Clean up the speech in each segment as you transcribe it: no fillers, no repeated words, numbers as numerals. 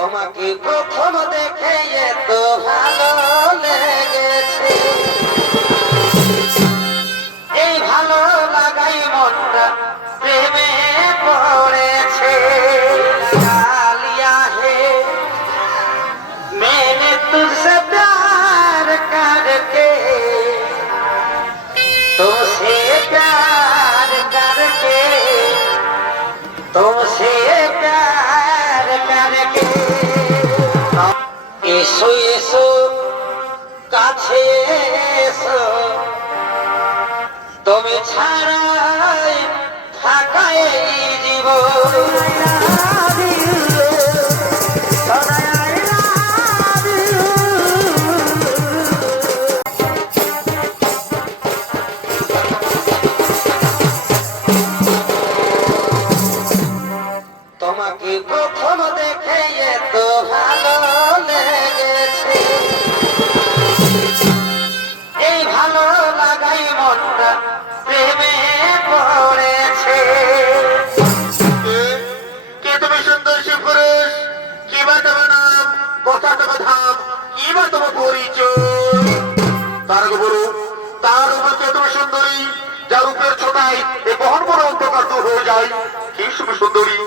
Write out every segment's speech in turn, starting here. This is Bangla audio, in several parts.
তোমাকে প্রথম দেখে এত ভালো লেগেছে, এই ভালো লাগাই মনটা প্রেমে পড়েছে। লিয়া হে मैंने तुझसे प्यार करके, तुमसे प्यार करके, तुमसे प्यार करके। এসো এসো কাছে এসো, তুমি ছাড়াই থাকা এই জীবন। তোমাকে প্রথম দেখে এত ভালো লেগেছে, এই ভালো লাগাই মনটা প্রেমে পড়েছে। কে তুমি সুন্দর সুপুরুষ, কিবা তোমার নাম, কোথা তোমার ধাম, কিবা তোমার পরিচয়? তার বলু, তার উপর তুমি সুন্দরী, যার রূপের ছোটাই এ বহন বড় অন্ধকার দূর হয়ে যায়। কি শুভ সুন্দরী,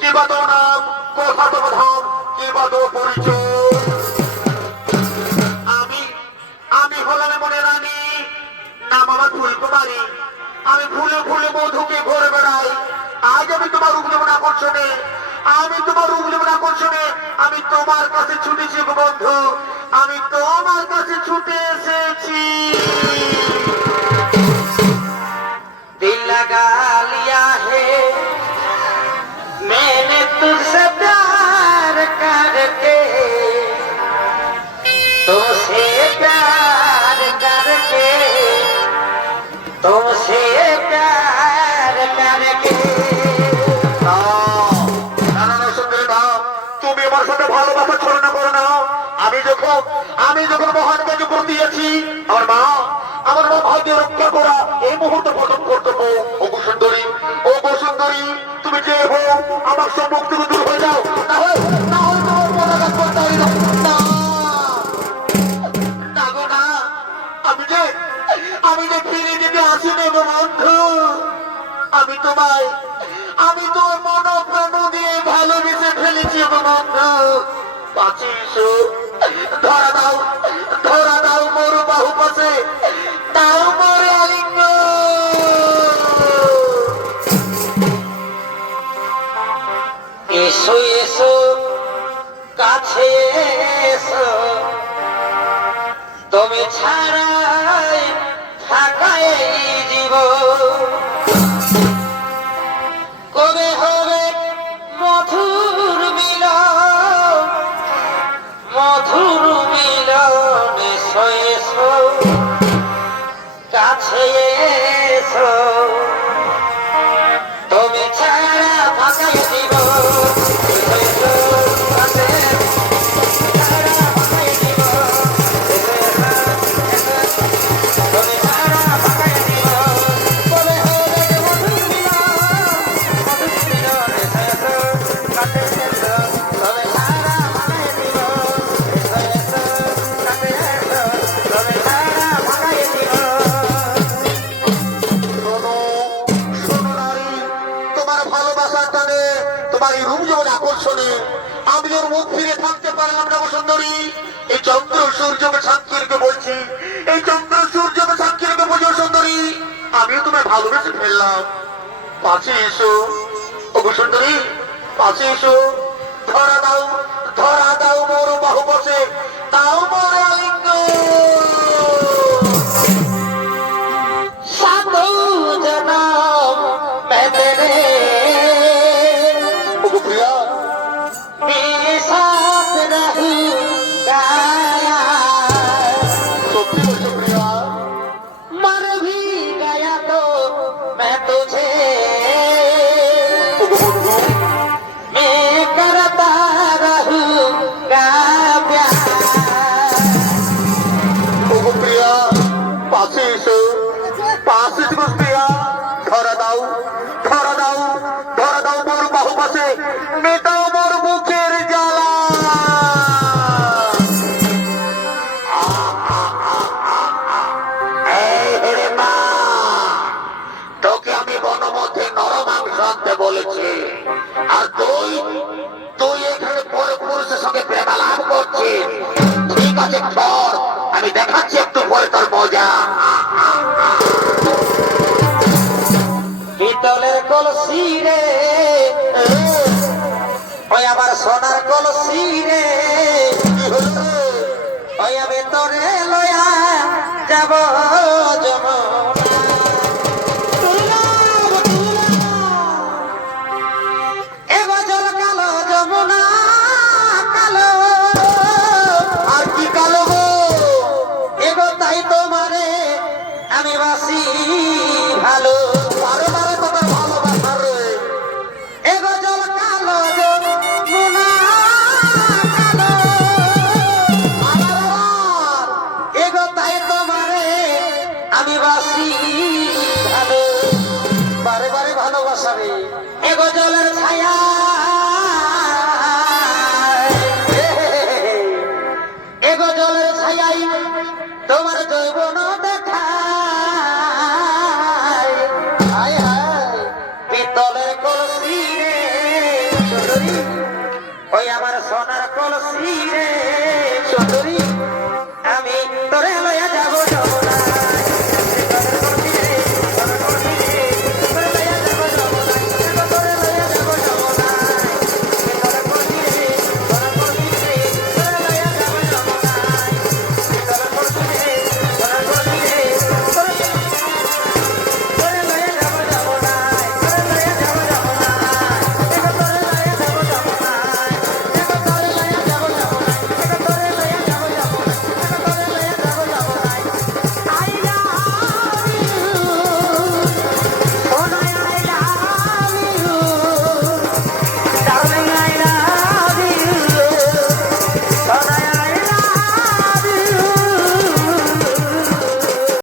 কিবা তোমার নাম, কোথা তোমার ধাম, কিবা তোমার পরিচয়? আমি আমি হলাম মনে রানী, নাম আমার ফুলকুমারী। আমি ফুলে ফুলে মধুকে ঘুরে বেড়াই। আজ আমি তোমার রূপ যেমন আকর্ষণে, আমি তোমার রূপ যেমন আকর্ষণে, আমি তোমার কাছে ছুটেছি গো বন্ধু, আমি তোমার কাছে ছুটে এসেছি। दिल लगा लिया है मैंने तुझसे प्यार करके, तुमसे प्यार करके, तुमसे प्यार करके। তুমি আমার সাথে ভালোবাসা ছলনা করো না। আমি যখন মহানগঞ্জ ভর্তি আছি, আমার মা ভাগ্যে রক্ষা করা এই মুহূর্তে প্রথম কর্তব্য। ও বসুন্ধরী, ও বসুন্ধরী, তুমি যে হোক আমার সম্মুখ থেকে দূর হয়ে যাও, না হয় তোমার পদাঘাত করতে হয় না। আমি যে ফিরে যেতে আসিনি গো বন্ধু, আমি তোমার মন প্রাণ দিয়ে ভালোবেসে ফেলেছি গো বন্ধু। পাচিসো ধরা দাও মোর বাহু পাশে, তাও মোরে আলিঙ্গ। এসো এসো কাছে এসো, তুমি ছাড়াই থাকা এই জীবন। কবে হবে মধুর মিলন, মধুর মিলন। এসো এসো কাছে এসো, তুমি ছাড়া ফাঁকা জীবন। এসো কাছে আমি ওর মুখ ফিরে থাকতে পারলাম না সুন্দরী। এই চন্দ্র সূর্যকে সাক্ষী রেখে বলছি, এই চন্দ্র সূর্যকে সাক্ষী রেখে বলছি সুন্দরী, আমিও তোমায় ভালোবেসে ফেললাম। পাশে এসো ও সুন্দরী, পাশে এসো। ধরা দাও মোর বাহু বসে, তাও মোর আলিঙ্গ। সাধু জনম मैं तेरे साथ रहूंगा, मर भी गया तो मैं तुझे मैं করছিস? ঠিক আছে ধর, আমি দেখাচ্ছি একটু পরে তোর মজা। পিতলের কলসি রে, ওই আবার সোনার কলসি রে, ওই আমি তোরে লয়া যাব যমুনা। এগো জল কালো যমুনা কালো, আর কি কালো গো? এগো তাই তোমারে আমি বাসি ভালো। বারে বারে তোদের ভালোবাসা রে। এগো জল কালো যমুনা কালো, এগো তাই তোমারে আমি বাসি ভালো। বারে বারে ভালোবাসা রে। এগো জলের ছায়া, এগো জলের ছায়াই তোমার যৌবন দেখায়। হায় হায় পিতলের কলসি রে সুন্দরী, ওই আমার সোনার কলসি রে সুন্দরী।